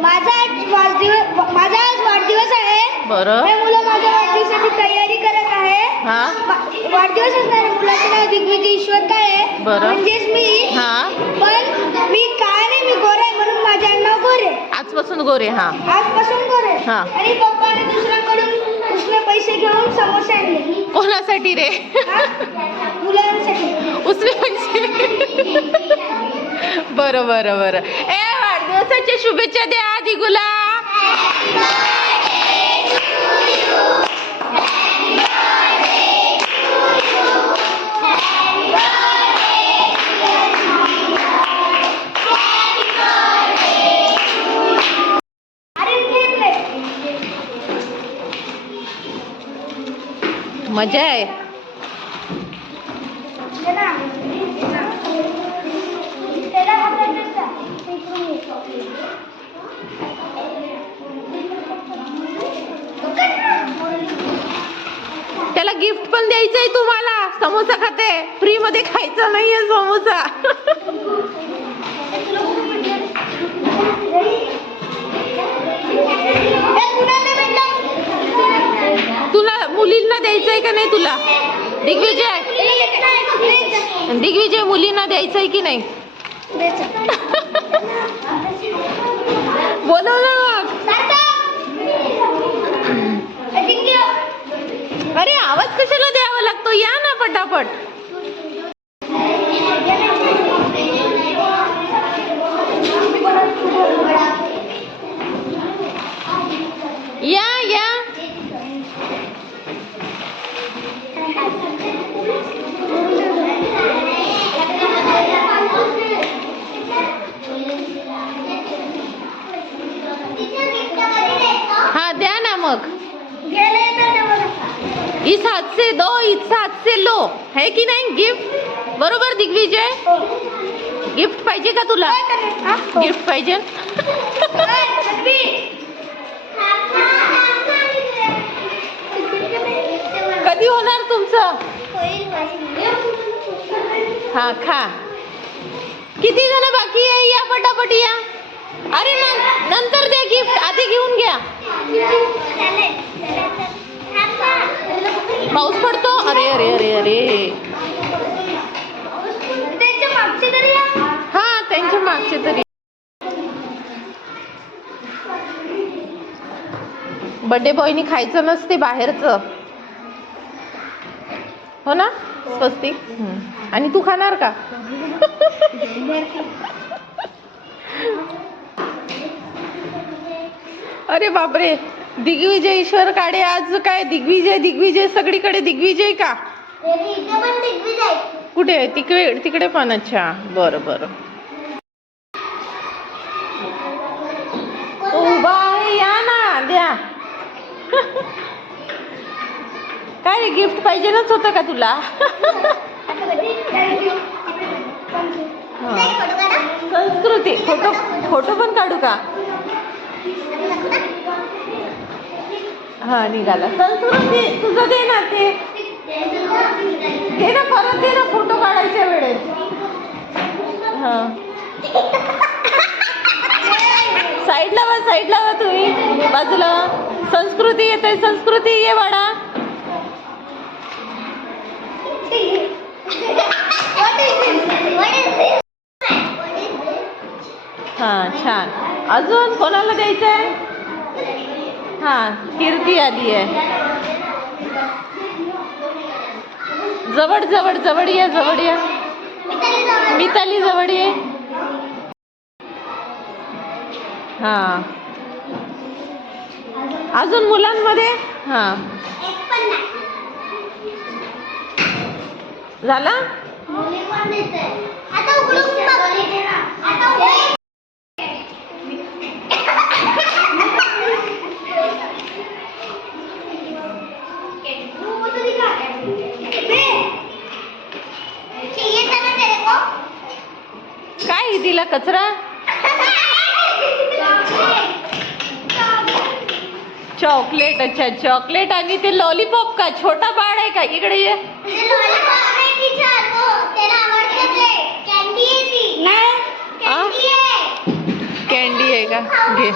माझा आज वाढदिवस माझा आज वाढदिवस आहे. बरं. हे मुलं माझ्या वाढदिवसाची तयारी करत आहे. हा. वा- वाढदिवस असणाऱ्या मुलाचं नाव दिग्विजय ईश्वर काळे बरं. म्हणजेच मी. हा. पण मी काय नाही मी गोरे आहे म्हणून माझे नाव गोरे. आजपासून गोरे हा. आजपासून गोरे. हा. आणि पप्पाने दुसऱ्याकडून उसने पैसे घेऊन समोसे आणले. कोणासाठी रे? हा? मुलांसाठी. उसने पैसे बरं बरं बरं. ए शुभेच्छा द्या आधी गुलाब मजा आहे. गिफ्ट पण द्यायचंय तुम्हाला. समोसा खाते. फ्री मध्ये खायचं नाहीये समोसा? तुला मुलींना द्यायचंय का नाही तुला? दिग्विजय. दिग्विजय मुलींना द्यायचंय की नाही? बोलव ना मग अरे आवाज कशाला द्यावा लागतो? या ना पटापट. या या. हा द्या ना मग. इस हाथ से दो इस हाथ से लो. है की नाही? गिफ्ट बरोबर दिग्विजय? गिफ्ट पाहिजे का तुला? गिफ्ट पाहिजे? कधी होणार तुमचं? हा खा. किती जण बाकी आहे? या पटापट या. अरे नंतर द्या गिफ्ट आधी घेऊन घ्या. पाऊस पडतो? अरे अरे अरे अरे. हा त्यांच्या मागचे तरी. बर्थडे बॉयनी खायचं नसते बाहेरचं. हो ना? स्वस्तिक हम्म. आणि तू खाणार का? अरे बापरे. दिग्विजय ईश्वर काडे आज काय? दिग्विजय दिग्विजय सगळीकडे दिग्विजय का? कुठे तिकडे तिकडे पण? अच्छा. बरं बरं. उभा आहे या ना द्या. काय रे गिफ्ट पाहिजेच होतं का तुला. संस्कृती फोटो फोटो पण काढू का? हा निघाला. संस्कृती तुझं दे ना ते. दे ना परत दे ना फोटो काढायच्या वेळेस. हा. साईडला वा साईडला वा तुम्ही. बाजूला. संस्कृती येते संस्कृती ये वाडा हा छान. अजून कोणाला द्यायचंय? हा कीर्ती आली आहे. जवळ जवळ जवळ या जवळ या. मिताली जवळ ये. हा. अजून मुलांमध्ये? हा. झाला? काय दिला कचरा? चॉकलेट अच्छा चॉकलेट आणि ते लॉलीपॉप का? छोटा बाळ आहे का? इकडे ये. मुझे लॉलीपॉप है टीचर वो तेरा आवडते ते कॅन्डी आहे ती. नाही? आ? कॅन्डी आहे. कॅन्डी आहे का? घे.